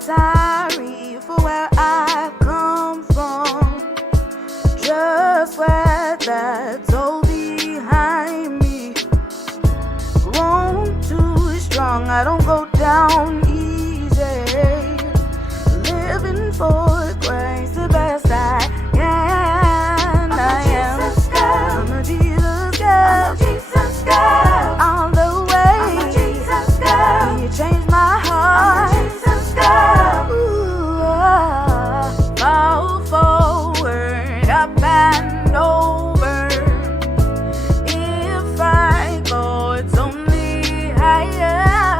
sorry for where I come from. Just where that's all behind me. Grown too strong, I don't go down easy. Living for grace the best I can. I'm a Jesus girl. Jesus girl. All the way. I'm a Jesus girl. You changed my heart. I'm a Jesus girl. Ooh, fall forward, up and over. If I go, it's only higher.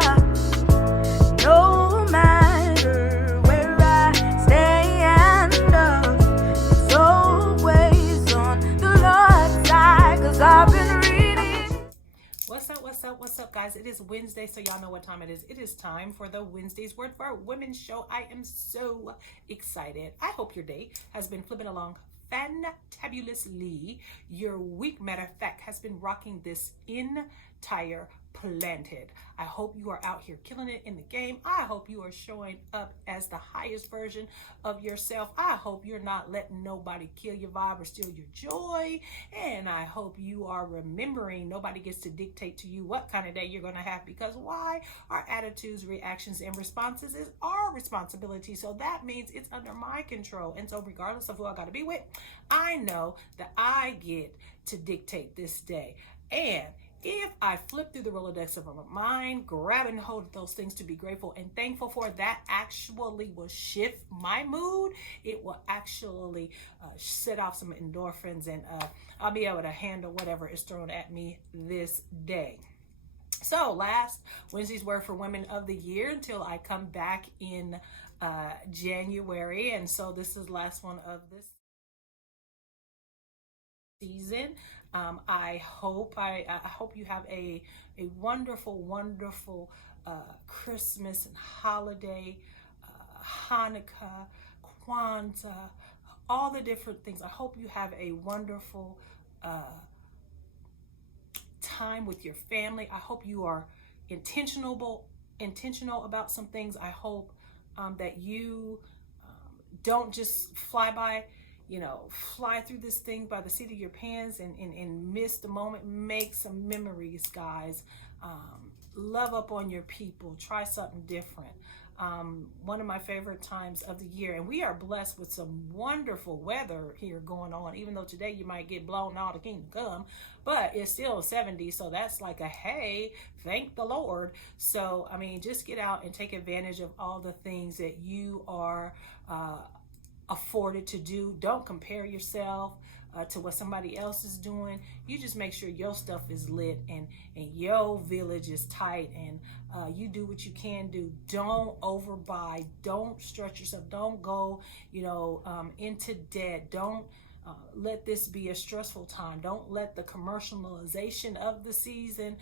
No matter where I stand up, it's always on the Lord's side, 'cause I've been reading. What's up, guys? It is Wednesday, so y'all know what time it is. It is time for the Wednesday's Word for Women show. I am so excited. I hope your day has been flipping along fantabulously. Your week, matter of fact, has been rocking this entire planet. I hope you are out here killing it in the game. I hope you are showing up as the highest version of yourself. I hope you're not letting nobody kill your vibe or steal your joy. And I hope you are remembering nobody gets to dictate to you what kind of day you're going to have, because why? Our attitudes, reactions, and responses is our responsibility. So that means it's under my control. And so regardless of who I got to be with, I know that I get to dictate this day. And if I flip through the Rolodex of my mind, grab and hold those things to be grateful and thankful for, that actually will shift my mood. It will actually set off some endorphins, and I'll be able to handle whatever is thrown at me this day. So last Wednesday's Word for Women of the year until I come back in January. And so this is the last one of this season. I hope you have a wonderful Christmas and holiday, Hanukkah, Kwanzaa, all the different things. I hope you have a wonderful time with your family. I hope you are intentional about some things. I hope that you don't just fly through this thing by the seat of your pants and miss the moment. Make some memories, guys. Love up on your people. Try something different. One of my favorite times of the year, and we are blessed with some wonderful weather here going on, even though today you might get blown out of kingdom come, but it's still 70, so that's like a hey, thank the Lord. So I mean, just get out and take advantage of all the things that you are afforded to do. Don't compare yourself to what somebody else is doing. You just make sure your stuff is lit and your village is tight, and you do what you can do. Don't overbuy. Don't stretch yourself. Don't go into debt. Don't let this be a stressful time. Don't let the commercialization of the season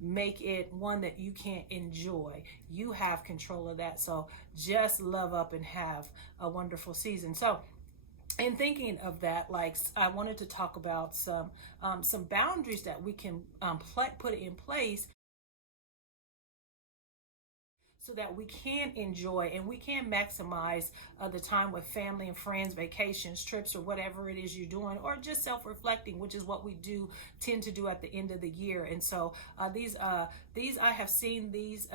make it one that you can't enjoy. You have control of that. So just love up and have a wonderful season. So in thinking of that, I wanted to talk about some boundaries that we can put in place so that we can enjoy and we can maximize the time with family and friends, vacations, trips, or whatever it is you're doing, or just self-reflecting, which is what we tend to do at the end of the year. And so these I have seen these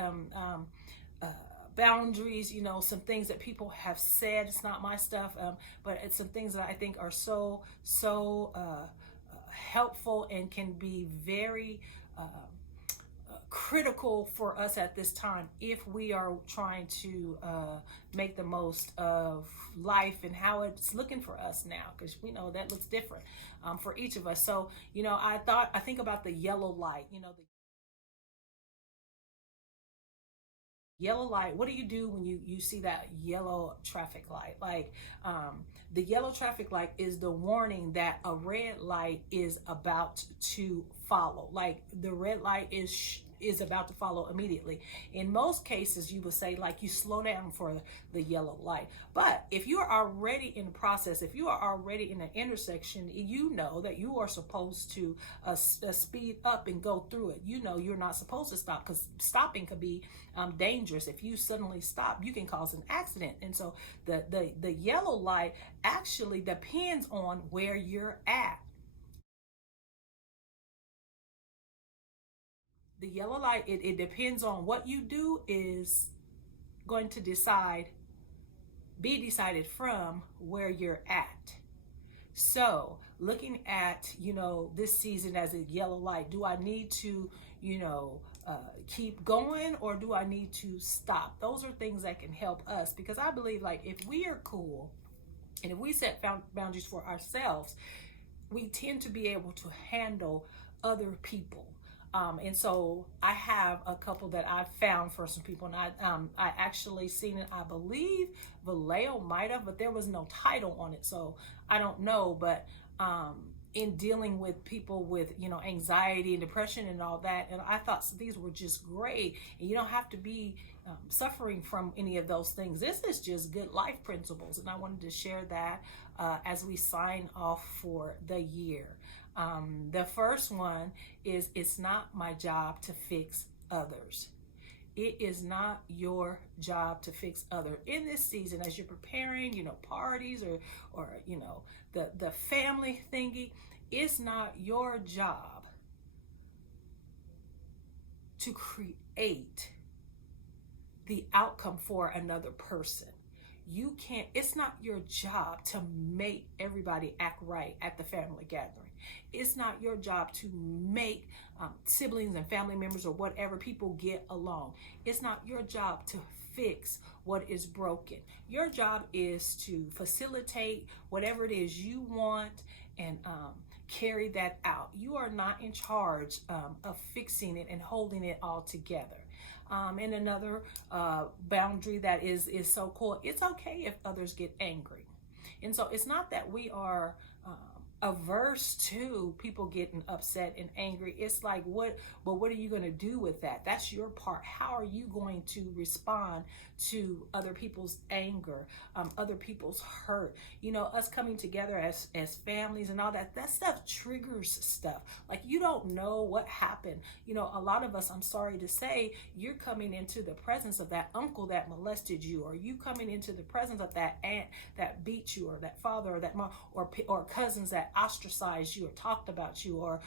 boundaries, some things that people have said. It's not my stuff, but it's some things that I think are so helpful and can be very critical for us at this time if we are trying to make the most of life and how it's looking for us now, because we know that looks different for each of us. So I think about the yellow light. The yellow light, what do you do when you see that yellow traffic light? The yellow traffic light is the warning that a red light is about to follow. The red light is is about to follow immediately. In most cases, you would say like you slow down for the yellow light. But if you are already in the process, if you are already in an intersection, you know that you are supposed to speed up and go through it. You know you're not supposed to stop, because stopping could be dangerous. If you suddenly stop, you can cause an accident. And so the yellow light actually depends on where you're at. The yellow light, it depends on what you do is going to be decided from where you're at. So looking at, this season as a yellow light, do I need to, keep going, or do I need to stop? Those are things that can help us, because I believe like if we are cool and if we set boundaries for ourselves, we tend to be able to handle other people. And so I have a couple that I've found for some people, and I actually seen it. I believe Vallejo might have, but there was no title on it, so I don't know. But in dealing with people with anxiety and depression and all that, and I thought these were just great. And you don't have to be suffering from any of those things. This is just good life principles, and I wanted to share that as we sign off for the year. The first one is, it's not my job to fix others. It is not your job to fix others. In this season, as you're preparing, parties or the family thingy, it's not your job to create the outcome for another person. You can't, it's not your job to make everybody act right at the family gathering. It's not your job to make siblings and family members or whatever people get along. It's not your job to fix what is broken. Your job is to facilitate whatever it is you want and carry that out. You are not in charge of fixing it and holding it all together. And another boundary that is so cool, it's okay if others get angry. And so it's not that we are averse to people getting upset and angry. It's like, what are you going to do with that? That's your part. How are you going to respond to other people's anger, other people's hurt? Us coming together as families and all that stuff triggers stuff. Like, you don't know what happened. A lot of us, I'm sorry to say, you're coming into the presence of that uncle that molested you, or you coming into the presence of that aunt that beat you, or that father or that mom, or cousins that ostracized you or talked about you, or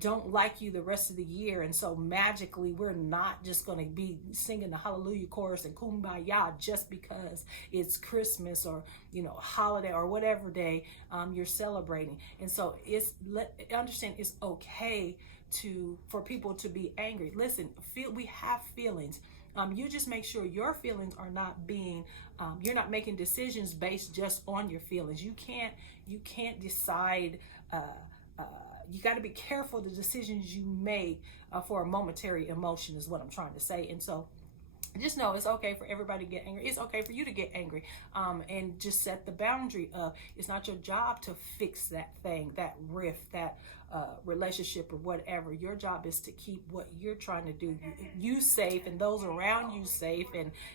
don't like you the rest of the year. And so magically we're not just going to be singing the hallelujah chorus and kumbaya just because it's Christmas or holiday or whatever day you're celebrating. And so understand it's okay for people to be angry. Listen, we have feelings. You just make sure your feelings are not being, you're not making decisions based just on your feelings. You can't decide, you got to be careful the decisions you make for a momentary emotion is what I'm trying to say. And so just know it's okay for everybody to get angry. It's okay for you to get angry, and just set the boundary of, it's not your job to fix that thing, that rift, that relationship or whatever. Your job is to keep what you're trying to do, you safe and those around you safe,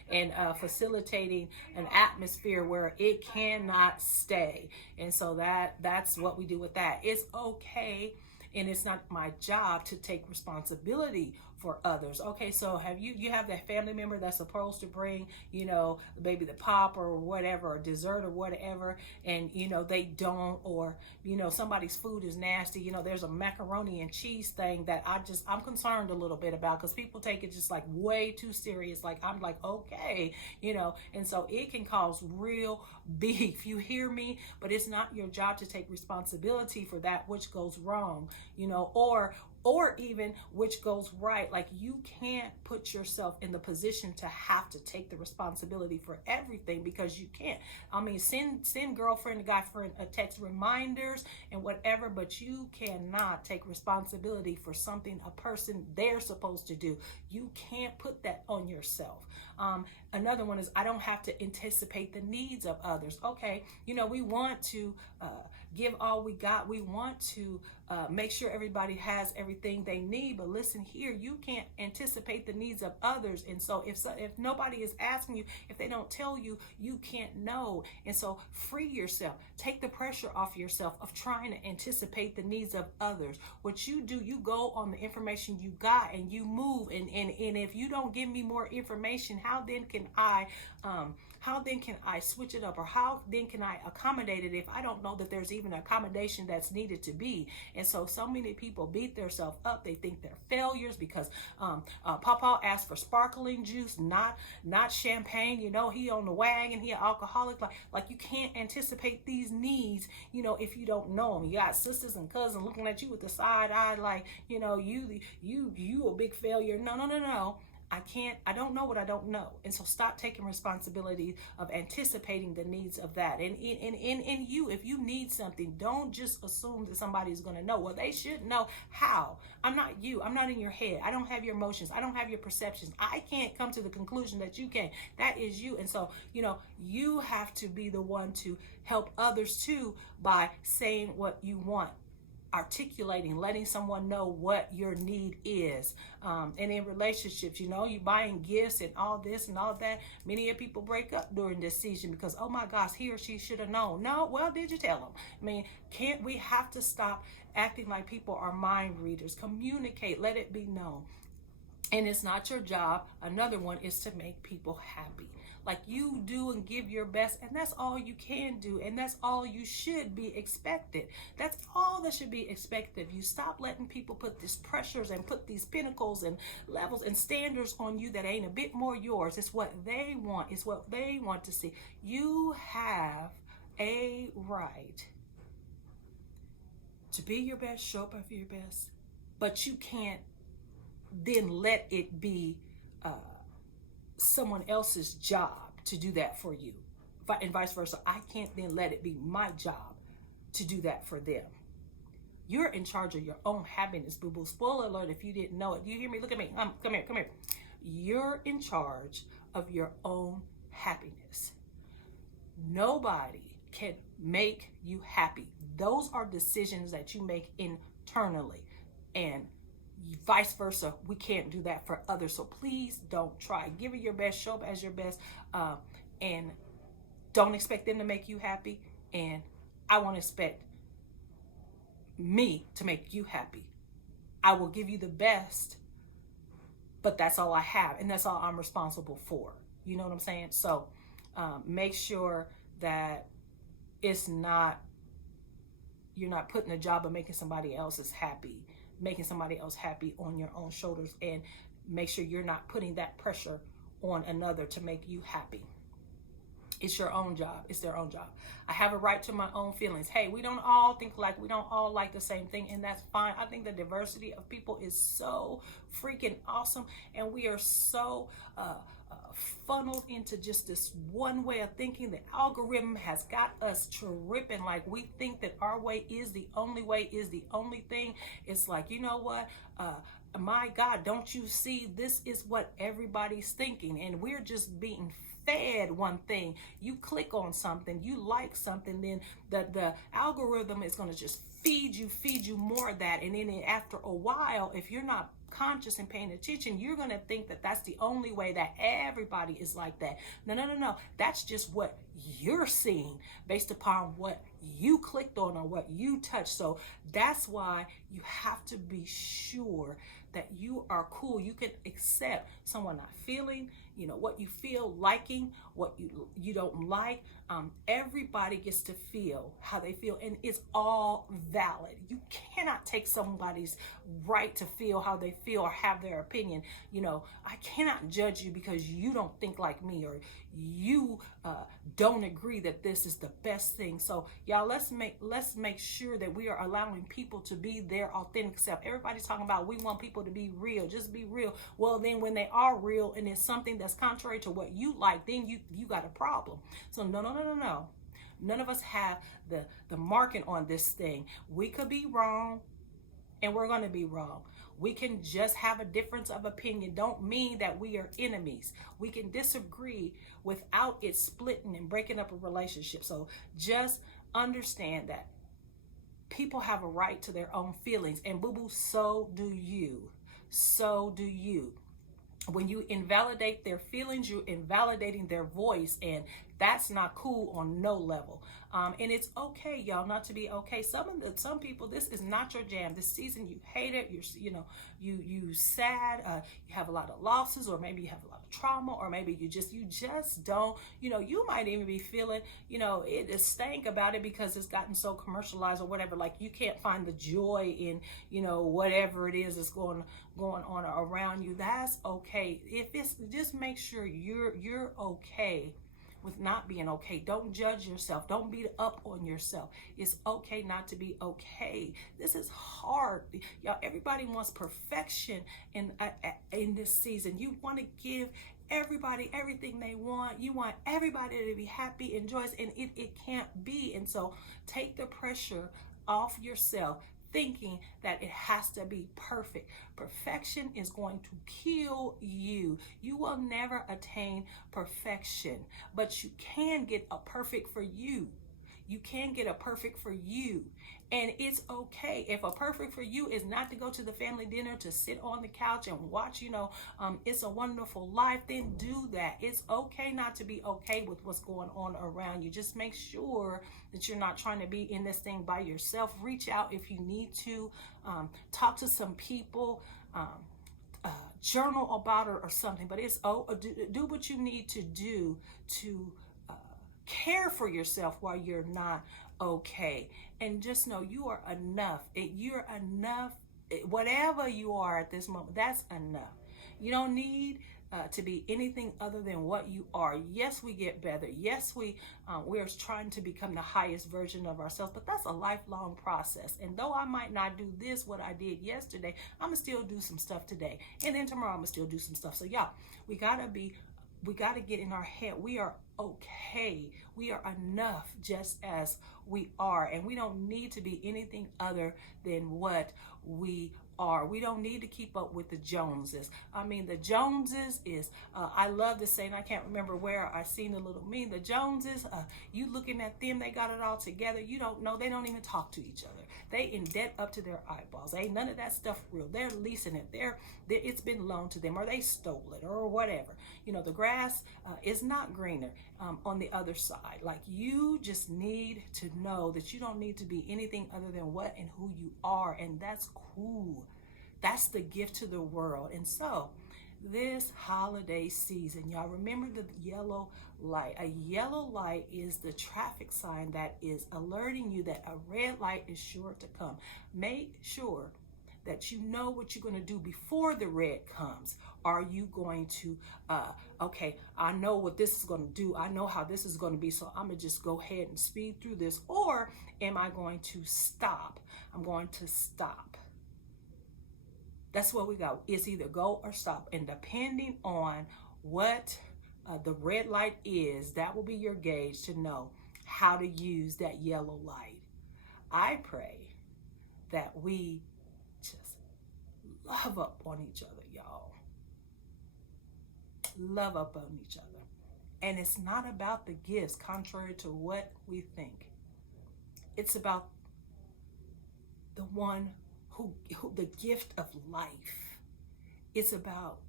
and facilitating an atmosphere where it cannot stay. And so that's what we do with that. It's okay. And it's not my job to take responsibility for others. Okay, so you have that family member that's supposed to bring, maybe the pop or whatever, or dessert or whatever, and they don't, or somebody's food is nasty. There's a macaroni and cheese thing that I'm concerned a little bit about, because people take it just like way too serious. Like, I'm like, okay, and so it can cause real beef. You hear me? But it's not your job to take responsibility for that which goes wrong, or even which goes right. Like, you can't put yourself in the position to have to take the responsibility for everything, because you can't. I mean, send girlfriend and guy friend a text reminders and whatever, but you cannot take responsibility for something a person they're supposed to do. You can't put that on yourself. Another one is, I don't have to anticipate the needs of others. Okay, we want to give all we got. We want to make sure everybody has everything everything they need. But listen here, you can't anticipate the needs of others. And so if nobody is asking you, if they don't tell you, you can't know. And so free yourself. Take the pressure off yourself of trying to anticipate the needs of others. What you do, you go on the information you got and you move. And if you don't give me more information, how then can I switch it up, or how then can I accommodate it if I don't know that there's even accommodation that's needed to be? And so many people beat themselves up. They think they're failures because Papa asked for sparkling juice, not champagne. You know, he on the wagon, he an alcoholic. Like you can't anticipate these needs, you know, if you don't know them. You got sisters and cousins looking at you with the side eye, like, you know, you a big failure. No. I don't know what I don't know. And so stop taking responsibility of anticipating the needs of that. And in you, if you need something, don't just assume that somebody's going to know. Well, they should know. How? I'm not you. I'm not in your head. I don't have your emotions. I don't have your perceptions. I can't come to the conclusion that you can. That is you. And so, you know, you have to be the one to help others too by saying what you want, articulating, letting someone know what your need is. And in relationships, you know, you buying gifts and all this and all that. Many of people break up during this season because, oh my gosh, he or she should have known. No, well, did you tell them? I mean, can't we have to stop acting like people are mind readers? Communicate, let it be known. And it's not your job. Another one is to make people happy. Like you do and give your best, and that's all you can do, and that's all you should be expected. That's all that should be expected. You stop letting people put these pressures and put these pinnacles and levels and standards on you that ain't a bit more yours. It's what they want. It's what they want to see. You have a right to be your best, show up for your best, but you can't then let it be someone else's job to do that for you, and vice versa. I can't then let it be my job to do that for them. You're in charge of your own happiness, boo-boo. Spoiler alert if you didn't know it. Do you hear me? Look at me. Come here. You're in charge of your own happiness. Nobody can make you happy. Those are decisions that you make internally, and vice versa. We can't do that for others. So please don't try. Give it your best, show up as your best, and don't expect them to make you happy. And I won't expect me to make you happy. I will give you the best, but that's all I have, and that's all I'm responsible for. You know what I'm saying? So make sure that it's not, you're not putting the job of making somebody else happy on your own shoulders, and make sure you're not putting that pressure on another to make you happy. It's your own job. It's their own job. I have a right to my own feelings. Hey, we don't all think like, we don't all like the same thing, and that's fine. I think the diversity of people is so freaking awesome, and we are so funneled into just this one way of thinking. The algorithm has got us tripping, like we think that our way is the only way, is the only thing. It's like, you know what, my God, don't you see, this is what everybody's thinking, and we're just being fed one thing. You click on something, you like something, then the algorithm is going to just feed you more of that, and then after a while, if you're not conscious and paying attention, you're going to think that that's the only way, that everybody is like that. No. That's just what you're seeing based upon what you clicked on or what you touched. So that's why you have to be sure that you are cool. You can accept someone not feeling, you know, what you feel, liking, what you don't like. Everybody gets to feel how they feel, and it's all valid. You cannot take somebody's right to feel how they feel or have their opinion. You know, I cannot judge you because you don't think like me, or you don't agree that this is the best thing. So y'all, let's make sure that we are allowing people to be their authentic self. Everybody's talking about, we want people to be real, just be real. Well, then when they are real and it's something that's contrary to what you like, then you got a problem. So no. None of us have the marking on this thing. We could be wrong, and we're going to be wrong. We can just have a difference of opinion. Don't mean that we are enemies. We can disagree without it splitting and breaking up a relationship. So just understand that people have a right to their own feelings, and boo boo, so do you. So do you. When you invalidate their feelings, you're invalidating their voice, and that's not cool on no level. And it's okay, y'all, not to be okay. Some people, this is not your jam. This season, you hate it. You sad. You have a lot of losses, or maybe you have a lot of trauma, or maybe you just don't. You might even be feeling, it is stank about it because it's gotten so commercialized or whatever. Like you can't find the joy in, whatever it is that's going on around you. That's okay. If it's, just make sure you're okay with not being okay. Don't judge yourself. Don't beat up on yourself. It's okay not to be okay. This is hard. Y'all, everybody wants perfection in this season. You want to give everybody everything they want. You want everybody to be happy and joyous, and it can't be. And so take the pressure off yourself, thinking that it has to be perfect. Perfection is going to kill you. You will never attain perfection, but you can get a perfect for you. You can get a perfect for you. And it's okay. If a perfect for you is not to go to the family dinner, to sit on the couch and watch, It's a Wonderful Life, then do that. It's okay not to be okay with what's going on around you. Just make sure that you're not trying to be in this thing by yourself. Reach out if you need to. Talk to some people. Journal about it or something. But it's do what you need to do to care for yourself while you're not okay. And just know you are enough. You're enough. Whatever you are at this moment, that's enough. You don't need to be anything other than what you are. Yes, we get better. Yes, we're trying to become the highest version of ourselves, but that's a lifelong process. And though I might not do what I did yesterday, I'm gonna still do some stuff today, and then tomorrow I'm gonna still do some stuff. So y'all, we gotta get in our head. We are okay. We are enough just as we are. And we don't need to be anything other than what we are. We don't need to keep up with the Joneses. The Joneses is, I love to say, and I can't remember where I seen the little meme, the Joneses, you looking at them, they got it all together. You don't know, they don't even talk to each other. They in debt up to their eyeballs. Ain't none of that stuff real. They're leasing it. It's been loaned to them, or they stole it, or whatever. The grass is not greener on the other side. Like, you just need to know that you don't need to be anything other than what and who you are, and that's cool. That's the gift to the world. And so this holiday season, y'all, remember the yellow light. A yellow light is the traffic sign that is alerting you that a red light is sure to come. Make sure that you know what you're going to do before the red comes. Are you going to, okay, I know what this is going to do. I know how this is going to be, so I'm going to just go ahead and speed through this. Or am I going to stop? I'm going to stop. That's what we got. It's either go or stop. And depending on what the red light is, that will be your gauge to know how to use that yellow light. I pray that we just love up on each other, y'all. Love up on each other. And it's not about the gifts, contrary to what we think. It's about the one who the gift of life. It's about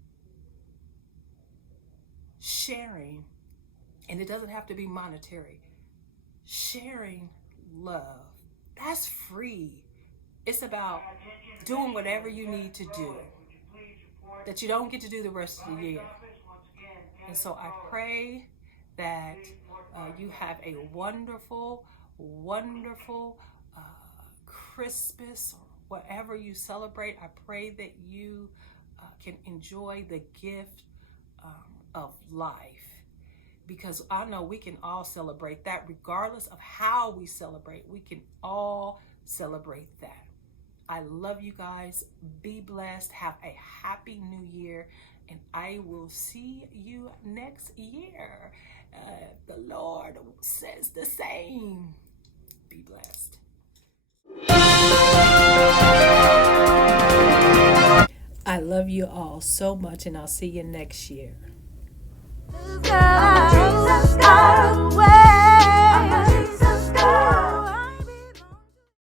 sharing, and it doesn't have to be monetary. Sharing love. That's free. It's about doing whatever you need to do that you don't get to do the rest of the year. And so I pray that you have a wonderful, wonderful Christmas, or whatever you celebrate. I pray that you can enjoy the gift of life, because I know we can all celebrate that. Regardless of how we celebrate, we can all celebrate that. I love you guys. Be blessed. Have a happy new year, and I will see you next year. The Lord says the same. Be blessed. I love you all so much, and I'll see you next year.